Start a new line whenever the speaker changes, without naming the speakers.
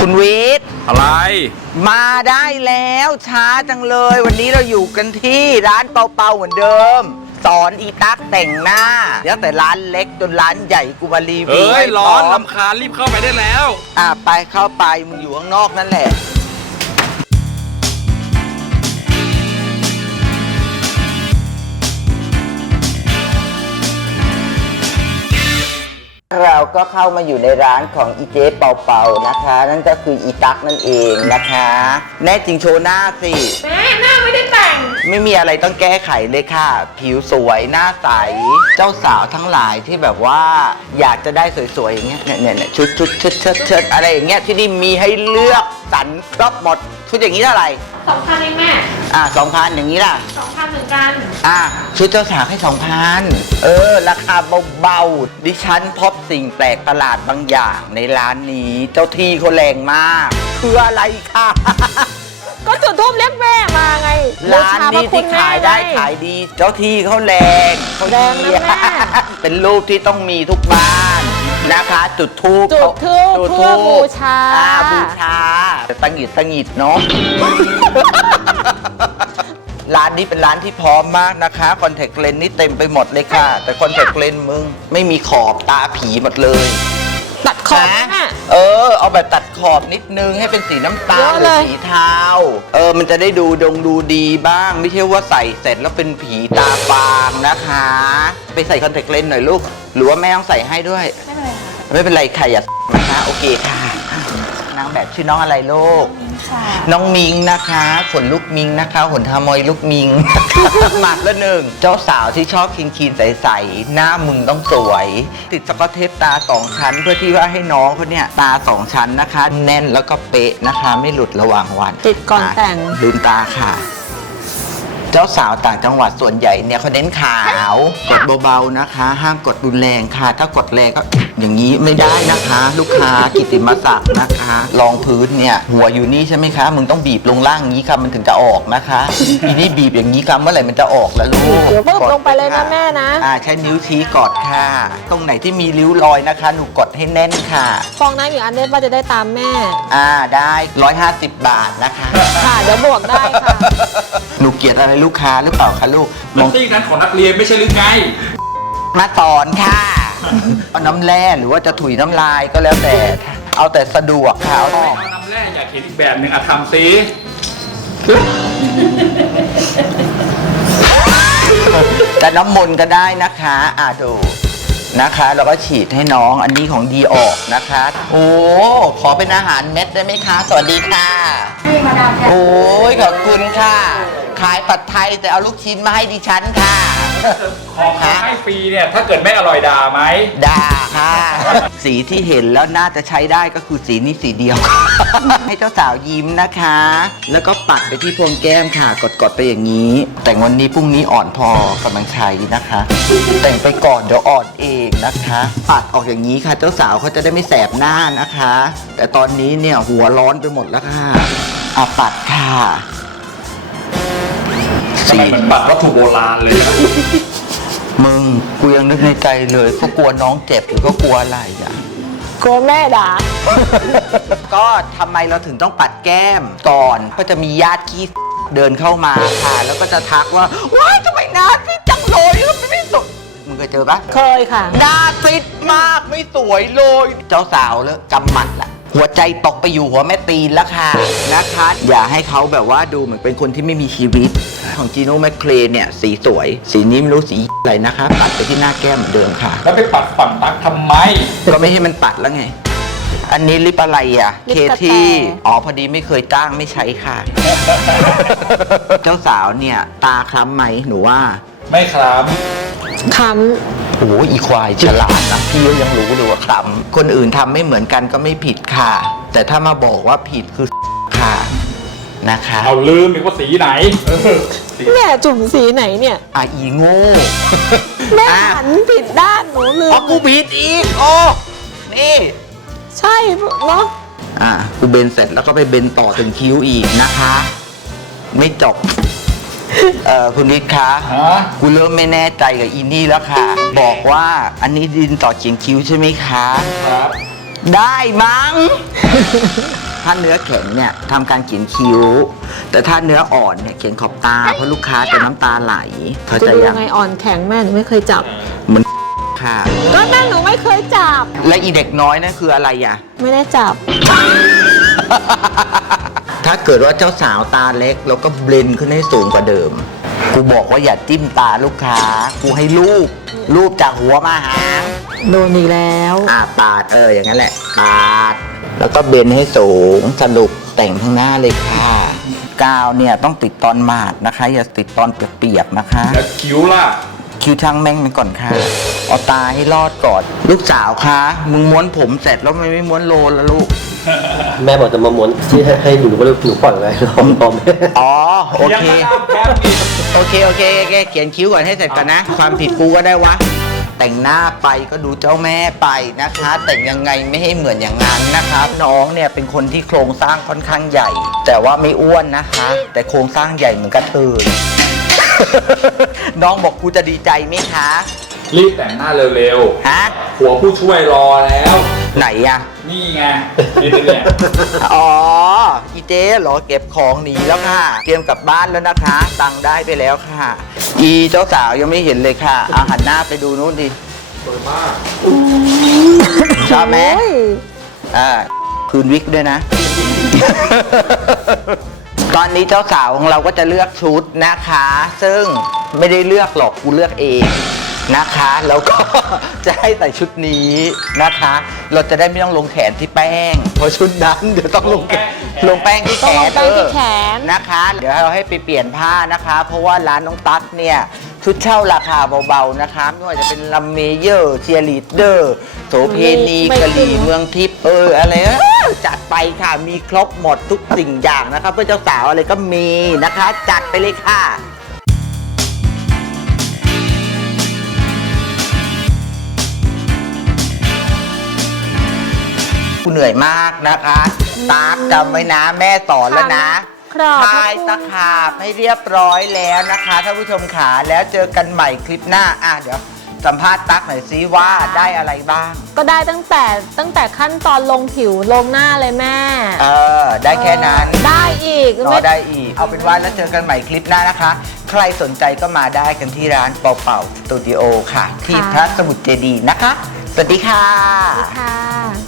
คุณวิทย์
อะไร
มาได้แล้วช้าจังเลยวันนี้เราอยู่กันที่ร้านเปาๆเหมือนเดิมสอนอีตั๊กแต่งหน้าตั้งแต่ร้านเล็กจนร้านใหญ่กูมารีวิวให้
ร้อนรำคาญรีบเข้าไปได้แล้ว
ไปเข้าไปมึงอยู่ข้างนอกนั่นแหละเราก็เข้ามาอยู่ในร้านของอีเจ๊เปาๆนะคะนั่นก็คืออีตั๊กนั่นเองนะคะแน่จริงโชว์หน้าสิ
แม่หน้าไม่ได้แต่ง
ไม่มีอะไรต้องแก้ไขเลยค่ะผิวสวยหน้าใสเจ้าสาวทั้งหลายที่แบบว่าอยากจะได้สวยๆอย่างเงี้ยเนี่ยชุดเชิดอะไรอย่างเงี้ยที่นี่มีให้เลือกสรรครบหมดชุดอย่างนี้เท่าไหร่
2,000เองแม่
2,000อย่างนี้ล่ะ
2,000เหมือนกัน
ชุดเจ้าสาวให้2,000ราคาเบาๆดิฉันพบสิ่งแปลกประหลาดบางอย่างในร้านนี้เจ้าที่เขาแรงมากคืออะไรค่ะ
ก็จุดทูบเรียกแม่มาไง
ร้านนี้ที่ขายได้ขายดีเจ้าที่เขาแรงเขาดีเป็นรูปที่ต้องมีทุกบ้านนะคะจุดทูบ
เพื่อบูชา
ตั้งหิดเนาะร้านนี้เป็นร้านที่พร้อมมากนะคะคอนแทคเลนส์นี่เต็มไปหมดเลยค่ะแต่คอนแทคเลนส์มึงไม่มีขอบตาผีหมดเลย
ตัดขอบนะ
เอาแบบตัดขอบนิดนึงให้เป็นสีน้ำตาลหรือสีเทามันจะได้ดูดีบ้างไม่ใช่ว่าใส่เสร็จแล้วเป็นผีตาฟางนะคะไปใส่คอนแทคเลนส์หน่อยลูกหรือว่าแม่ต้องใส่ให้ด้วยไม่เป็นไรค่ะอย่านะคะโอเคค่ะนางแบบชื่อน้องอะไรลูกน้องมิงนะคะขนลูกมิงนะคะขนทามอยลูกมิงหมักละหนึ่งเจ้าสาวที่ชอบคีนใสๆหน้ามึงต้องสวยติดสกอตเทปตา2ชั้นเพื่อที่ว่าให้น้องเขาเนี่ยตา2ชั้นนะคะแน่นแล้วก็เป๊ะนะคะไม่หลุดระหว่างวัน
ติดก่อนแต่ง
ลืมตาค่ะเจ้าสาวต่างจังหวัดส่วนใหญ่เนี่ยเขาเน้นขาวกดเบาๆนะคะห้ามกดรุนแรงค่ะถ้ากดแรงก็อย่างนี้ไม่ได้นะคะลูกค้ากิตติมศักดิ์นะคะรองพื้นเนี่ยหัวอยู่นี่ใช่ไหมคะมึงต้องบีบลงล่างอย่างนี้ค่ะมันถึงจะออกนะคะทีนี้บีบอย่างนี้ค่ะเมื่อไหร่มันจะออกแล้วลูก
เดี๋ยวปึ๊บลงไปเลยนะแม่นะ
ใช้นิ้วชี้กดค่ะตรงไหนที่มีริ้วรอยนะคะหนูกดให้แน่นค่ะ
ฟองน้ำอยู่อันนี้ว่าจะได้ตามแม่
ได้150 บาทนะคะ
ค่ะเดี๋ยวบวกได้ค่ะ
หนูเกลียดอะไรลูกค้าหรือเปล่าคะลูก
มองที่นั้นของนักเรียนไม่ใช่หรือไง
มาสอนค่ะเอาน้ำแร่หรือว่าจะถุยน้ำลายก็แล้วแต่เอาแต่สะดวกค่ะ
เอาน้ำแร่อยากเห็นอีกแบบหนึ่งทำซิ
แต่น้ำมนต์ก็ได้นะคะดูนะคะแล้วก็ฉีดให้น้องอันนี้ของดีออกนะคะโอ้ขอเป็นอาหารเม็ดได้ไหมคะสวัสดีค่ะโอ้ยขอบคุณค่ะขายผัดไทยแต่เอาลูกชิ้นมาให้ดิฉันค่ะ
ของให้ฟรีเนี่ยถ้าเกิดไม่อร่อยด่าไหม
ด่าค่ะสีที่เห็นแล้วน่าจะใช้ได้ก็คือสีนี้สีเดียวให้เจ้าสาวยิ้มนะคะแล้วก็ปัดไปที่โพรงแก้มค่ะกดไปอย่างนี้แต่งวันนี้พรุ่งนี้อ่อนพอกำลังใช้นะคะแต่งไปก่อนเดี๋ยวอ่อนเองนะคะปัดออกอย่างนี้ค่ะเจ้าสาวเขาจะได้ไม่แสบหน้านะคะแต่ตอนนี้เนี่ยหัวร้อนไปหมดแล้วค่ะปัดค่ะ
ทำไมเหมือนปัดวัตถุโบราณเลย
มึงกูยังนึกในใจเลยก็กลัวน้องเจ็บหรือก็กลัวอะไร
กลัวแม่ด่า
ก็ทำไมเราถึงต้องปัดแก้มก่อนก็จะมีญาติขี้เดินเข้ามาค่ะแล้วก็จะทักว่าว้ายทำไมหน้าซีดจังเลยไม่สวยมึงเคยเจอปะ
เคยค่ะ
หน้าซีดมากไม่สวยเลยเจ้าสาวเลยกำหมัดละหัวใจตกไปอยู่หัวแม่ตีนแล้วค่ะนะคะอย่าให้เขาแบบว่าดูเหมือนเป็นคนที่ไม่มีชีวิตของจีโน่แมคเคลนเนี่ยสีสวยสีนี้ไม่รู้สีอะไรนะคะปัดไปที่หน้าแก้มเหมือนเดิมค่ะ
แล้วไปปัดฝั่งตั๊กทำไม
ก็ไม่ให้มันปัดแล้วไงอันนี้ลิปอะไรเคที่พอดีไม่เคยจ้างไม่ใช้ค่ะเจ้าสาวเนี่ยตาคล้ำไหมหนูว่า
ไม่คล้
ำ
โอ้อีควายฉลาดนะพี่ยังรู้เลยว่าคล้ำคนอื่นทำไม่เหมือนกันก็ไม่ผิดค่ะแต่ถ้ามาบอกว่าผิดคือค่ะนะคะ
เอาลืมอีกว่าสีไหน
แม่จุ่มสีไหนเนี่ย
อีโง่
แม่หันผิดด้านหนูลืม
กูผิดอีกนี่
ใช่เนาะ
กูเบนเสร็จแล้วก็ไปเบนต่อถึงคิ้วอีกนะคะไม่จบคุณนิดคะกูเริ่มไม่แน่ใจกับอินนี่แล้วค่ะบอกว่าอันนี้ดินต่อเฉียงคิ้วใช่ไหมคะ
ครับ
ได้มั้งถ้าเนื้อแข็งเนี่ยทำการเขียนคิ้ว แต่ถ้าเนื้ออ่อนเนี่ยเขียนขอบตาเพราะลูกค้าจะน้ำตาไหลเข้า
จะ
ใจ
ดู
ยั
ยัง งไงอ่อนแข็งแม่หนูไม่เคยจับ
เหมือนค่ะ
ก็แม่หนูไม่เคยจับ
และอีเด็กน้อยนั่นคืออะไรอ่ะ
ไม่ได้จับ
ถ้าเกิดว่าเจ้าสาวตาเล็กแล้วก็เบลนขึ้นให้สูงกว่าเดิม กูบอกว่าอย่าจิ้มตาลูกค้า กูให้รูปจากหัวมาหาง
โดนอีกแล้ว
ปาดอย่างนั้นแหละปาด แล้วก็เบนให้สูงสรุปแต่งข้างหน้าเลยค่ะกาวเนี่ยต้องติดตอนหมาดนะคะ อย่าติดตอนเปียกๆนะคะ
แล้วคิ้วล่ะ
คิวช่างแม่งไปก่อนค่ะ เอาตาให้รอดก่อน ลูกสาวคะมึงม้วนผมเสร็จแล้วไม่ม้วนโลนละลูก
แม่บอกจะมาม้วนที่ให้หนูก็เลยหนูปล่อยไว้รอแม่
อ๋อโอเค
ยังมาดามแคปอีก
โอเคเขียนคิ้วก่อนให้เสร็จก่อนนะ ความผิดกูก็ได้วะ แต่งหน้าไปก็ดูเจ้าแม่ไปนะคะ แต่งยังไงไม่ให้เหมือนอย่างนั้นนะครับน้องเนี่ยเป็นคนที่โครงสร้างค่อนข้างใหญ่ แต่ว่าไม่อ้วนนะคะ แต่โครงสร้างใหญ่เหมือนกระเทย น้องบอกกูจะดีใจไหมคะ
รีบแต่งหน้าเร็ว
ฮะ
ๆหัวผู้ช่วยรอแล้ว
ไหนอะ
นี่ไงนี่เนี่ย
อ๋ออีเจ๊เหรอเก็บของหนีแล้วค่ะ เตรียมกลับบ้านแล้วนะคะ ตังค์ได้ไปแล้วค่ะ อีเจ้าสาวยังไม่เห็นเลยค่ะเอาหันหน้าไปดูนู้นดิ
สวยมาก
ชอบไหม
โอ้ย
คืนวิกด้วยนะ ตอนนี้เจ้าสาวของเราก็จะเลือกชุดนะคะ ซึ่งไม่ได้เลือกหรอกกูเลือกเองนะคะ แล้วก็ จะให้ใส่ชุดนี้นะคะ เราจะได้ไม่ต้องลงแขนที่แป้ง เพราะชุดนั้นเดี๋ยวต้องลงแป้งที่แข
ต้องลง
น
แป้งที่แขน
นะคะ เดี๋ยวเราให้ไปเปลี่ยนผ้านะคะ เพราะว่าร้านน้องตั๊กเนี่ยชุดเช่าราคาเบาๆนะคะไม่ว่าจะเป็นลัมเมเยอร์เชียร์ลีดเดอร์โสเพณีกะหรี่เมืองทิพย์อะไรจัดไปค่ะมีครบหมดทุกสิ่งอย่างนะคะเพื่อเจ้าสาวอะไรก็มีนะคะ จัดไปเลยค่ะ กูเหนื่อยมากนะคะตากจำไว้นะแม่สอนแล้วนะครับ พายตะขาบให้เรียบร้อยแล้วนะคะท่านผู้ชมขาแล้วเจอกันใหม่คลิปหน้าเดี๋ยวสัมภาษณ์ตั๊กหน่อยซิว่าได้อะไรบ้าง
ก็ได้ตั้งแต่ขั้นตอนลงผิวลงหน้าเลยแม่
ได้แค่นั้น
ได้อีก
รอได้อีก เอาเป็นว่าแล้วเจอกันใหม่คลิปหน้านะคะ ใครสนใจก็มาได้กันที่ร้านเป่าสตูดิโอค่ะ ที่พระสมุทรเจดีย์นะคะ สวัสดีค่ะ
ค่ะ